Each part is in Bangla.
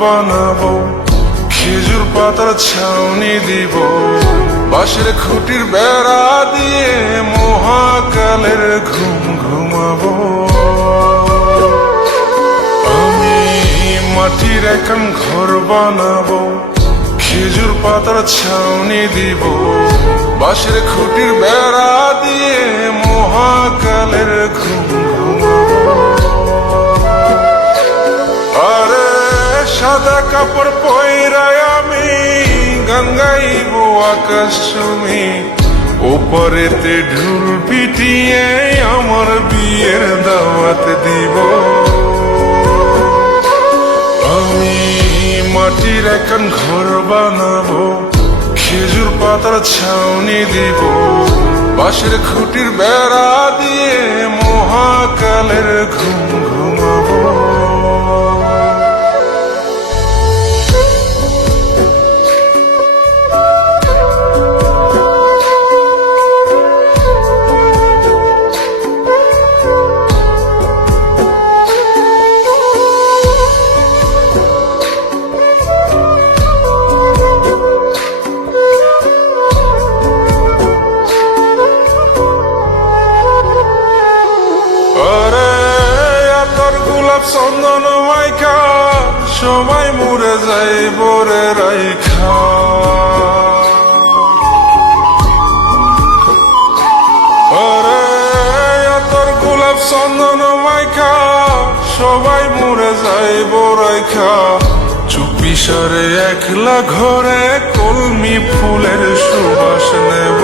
বানাবো, খেজুর পাতার ছাউনি দিব, বাঁশের খুঁটির বেড়া দিয়ে মহাকালের ঘুম ঘুমাবো। আমি মাটির এখন ঘর বানাবো, খেজুর পাতার ছাউনি দিব, বাঁশের খুঁটির বেড়া দিয়ে মহাকালের ঘুম ঘুমাবো। আরে সাদা কাপড় পয়রায় আমি গান গাইব আকাশ চুমি, ওপরেতে ঢুল পিটিয়ে আমার বিয়ের দাওয়াত দিব। আমি মাটির এখন ঘর বানাবো, খেজুর পাতার ছাউনি দিব, বাঁশের খুঁটির বেড়া দিয়ে মহাকালের ঘুম ঘুমাবো। চন্দন মাইকা সবাই মরে যাই বরে রাইখা, আরে তোর গোলাপ চন্দন মাইকা সবাই মরে যাই বরাইখা, চুপি সরে একলা ঘরে কলমি ফুলের সুবাস নেব।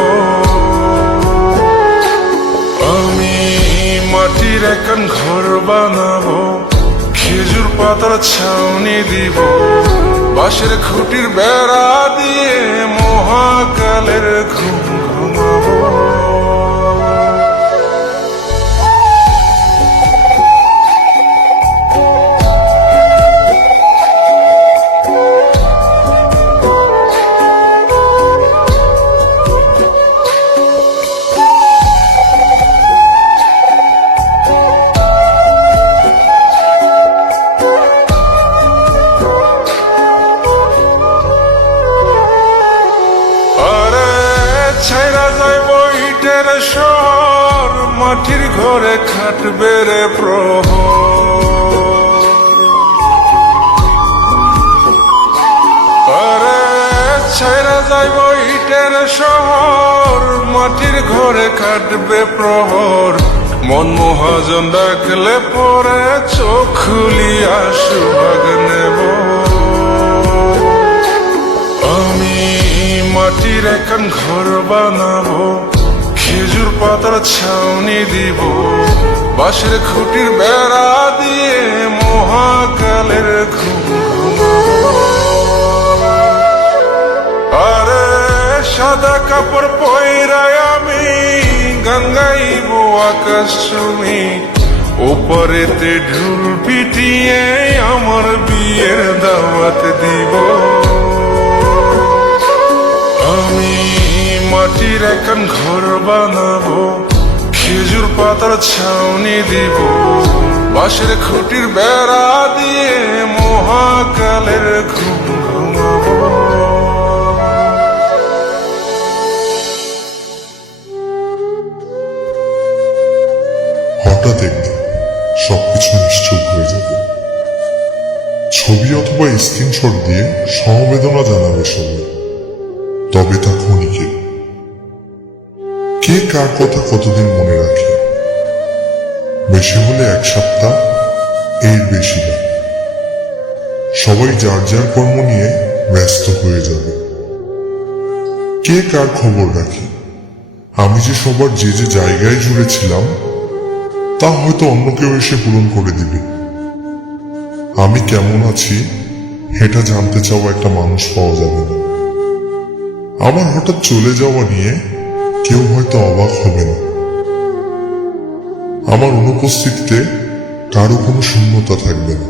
আমি মাটির এখন ঘর বানাবো, খেজুর পাতার ছাউনি দিব, বাঁশের খুঁটির বেড়া দিয়ে মহাকালের ঘুম ঘুমাবো। শহর মাটির ঘরে খাটবে রে প্রহর, আরে ছাইরা যাইব ইটের শহর মাটির ঘরে খাটবে প্রহর, মন মহাজন ডাকলে পরে চোখ খুলিয়া সুভাগ নেব। আমি মাটির এখন ঘর বানাবো, খেজুর পাতার ছাউনি দিব, বাঁশের খুঁটির বেড়া দিয়ে মহাকালের ঘুম ঘুমাবো। আরে সাদা কাপড় পয়রায় আমি গান গাইব আকাশ চুমি, ওপরেতে ঢুল পিটিয়ে আমার বিয়ের দাওয়াত দিব। আমি মাটির এখন ঘর বানাবো, খেজুর পাতার ছাউনি দিব, বাঁশের খুঁটির বেড়া দিয়ে মহাকালের ঘুম ঘুমাবো। হঠাৎ একদিন সবকিছু নিশ্চুপ হয়ে যাবে, ছবি অথবা স্ক্রিনশট দিয়ে সমবেদনা জানাবে সবাই, তবে তা ক্ষণিকের। কে কার কথা কতদিন মনে রাখে, বেশি হলে এক সপ্তাহ, এর বেশি না। সবাই যার যার কর্ম নিয়ে ব্যস্ত হয়ে যাবে। কে কার খবর রাখে, আমি যে সবার যে যে জায়গায় জুড়ে ছিলাম তা হয়তো অন্য কেউ এসে পূরণ করে দিবে। আমি কেমন আছি এটা জানতে চাওয়া একটা মানুষ পাওয়া যাবে না। আমার হঠাৎ চলে যাওয়া নিয়ে কেউ হয়তো অবাক হবে না। আমার অনুপস্থিতিতে কারো কোনো শূন্যতা থাকবে না।